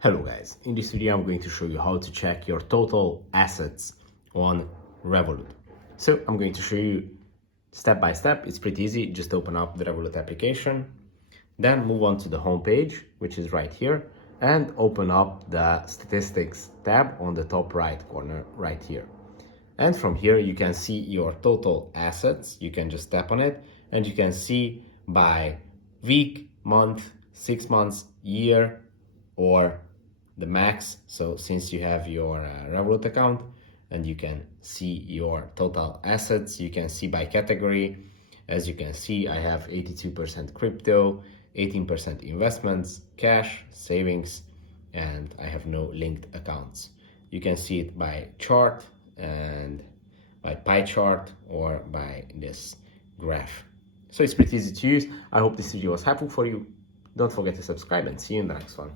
Hello guys, in this video I'm going to show you how to check your total assets on Revolut. So I'm going to show you step by step. It's pretty easy. Just open up the Revolut application, then move on to the home page, which is right here, and open up the statistics tab on the top right corner right here. And from here you can see your total assets. You can just tap on it and you can see by week, month, 6 months, year, or the max. So since you have your Revolut account, and you can see your total assets, you can see by category. As you can see, I have 82% crypto, 18% investments, cash, savings, and I have no linked accounts. You can see it by chart and by pie chart or by this graph. So it's pretty easy to use. I hope this video was helpful for you. Don't forget to subscribe and see you in the next one.